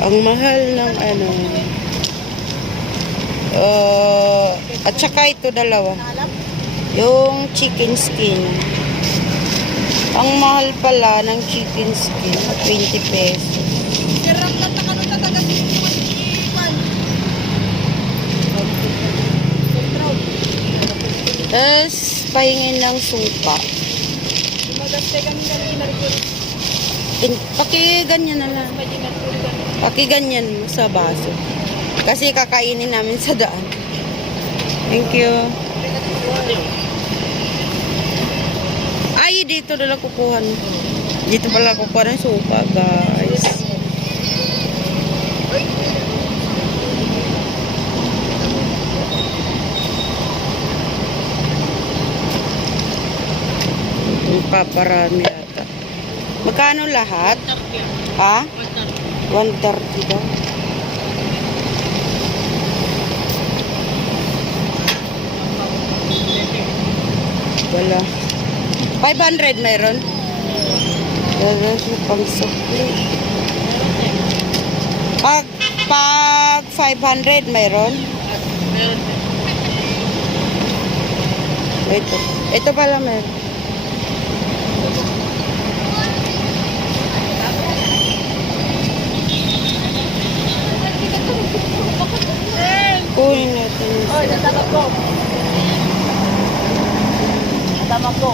Ang mahal ng ano. At saka ito dalawa. Yung chicken skin. Ang mahal pala ng chicken skin. 20 pesos. Tapos, pahingin ng suka. Pakiganyan na lang. Pakiganyan mo sa baso. Kasi kakainin namin sa daan. Thank you. Ay, dito na lang kukuha. Dito pala kukuha ng suka, guys. Paparami yata. Magkano lahat? Ha? 130 daw. Wala. 500 mayroon? Wala siya pang sukli. Pag 500 mayroon? Ito pala mayroon. Kunin natin. Oy, natama ko. Natama ko.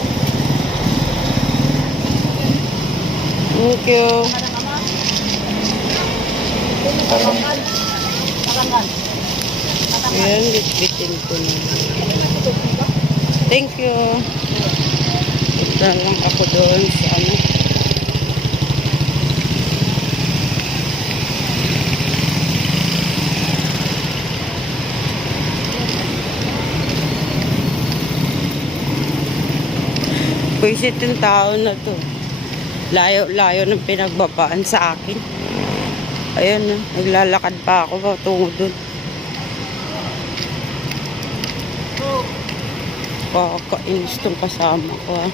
Thank you. Ayan, bitbitin ko na. Thank you. Punta lang ako doon sa ano. Pwisit yung tao na to. Layo-layo ng pinagbabaan sa akin. Ayun na, naglalakad pa ako patungo dun. Kakainis tong kasama ko, ha.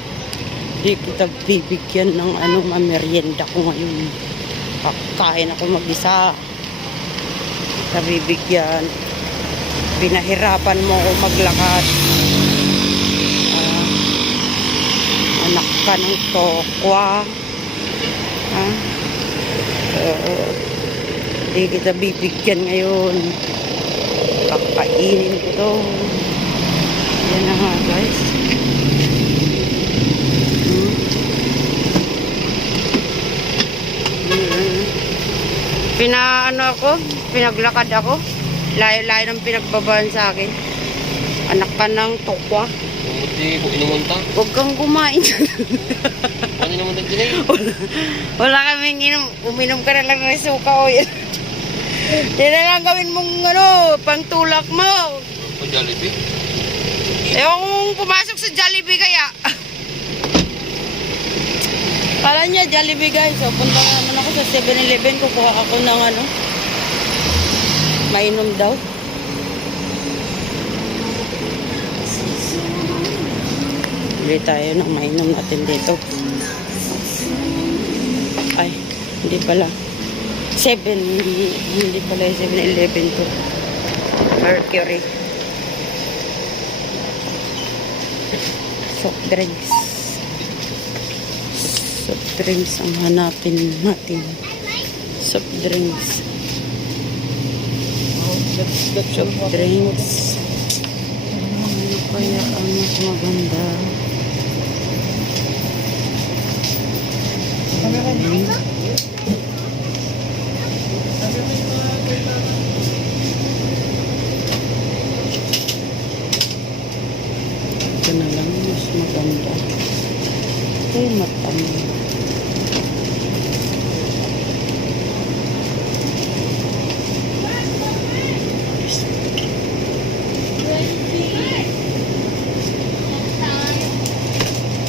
Hindi kita bibigyan ng ano, mamerienda ko ngayon. Kakain ako mag-isa. Kita bibigyan. Pinahirapan mo ako maglakad. Anak ka ng tokwa. Ha? Hindi kita bibigyan ngayon. Kakainin ko to. Yan na nga, guys. Pinaglakad ako. Layo-layo ng pinagbabaan sa akin. Anak ka ng tokwa. Hindi ko inumunta. Huwag kang kumain. Ano naman din eh? Wala kaming inom. Uminom ka na lang ng suka o yan. Yan na lang gawin mong ano, pangtulak mo. Pag Jollibee? Ewan kung pumasok sa Jollibee kaya. Kala niya Jollibee, guys. So, punta naman ako sa 7-Eleven. Kukuha ako ng ano. Mainom daw. Bili tayo ng mainom natin dito. Ay, hindi pala. 7, hindi pala 7-Eleven to. Mercury. Soft drinks. Soft drinks ang hanapin natin. Soft drinks. Soft drinks. Ano kaya ang mas maganda? Ito na lang mas maganda. Ay, matami.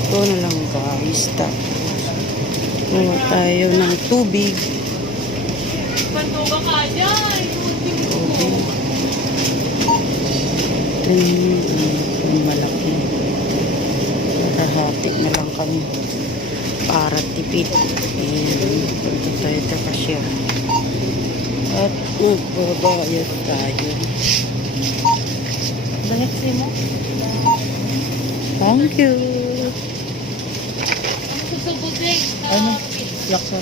Ito na lang, guys. Kuha tayo ng tubig. Pantuga ka dyan. Tubig. Yung malaki. Rahati na lang kami para tipid. And punta tayo sa cashier. At magbabayad tayo. Banit mo. Thank you. Ano? Laksa.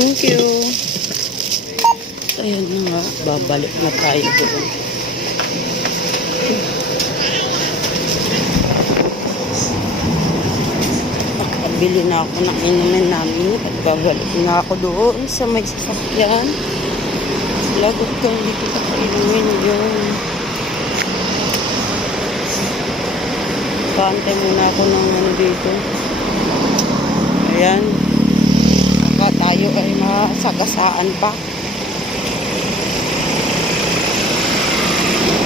Thank you. Ayan na nga, babalik na tayo doon. Nakabili na ako ng inumin namin at babalik na ako doon sa may sasakyan. Lagot kang dito sa inumin yun. Kaantay muna ako ng ano dito. Ayan. Baka tayo ay masagasaan pa.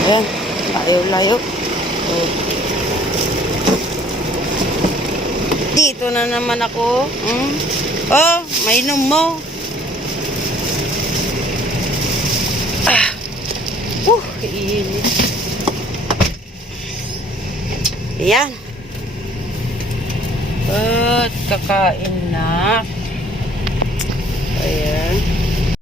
Ayan, layo-layo. Dito na naman ako. Oh, mainom mo. Init. Ayan. At kakain na. Ayan.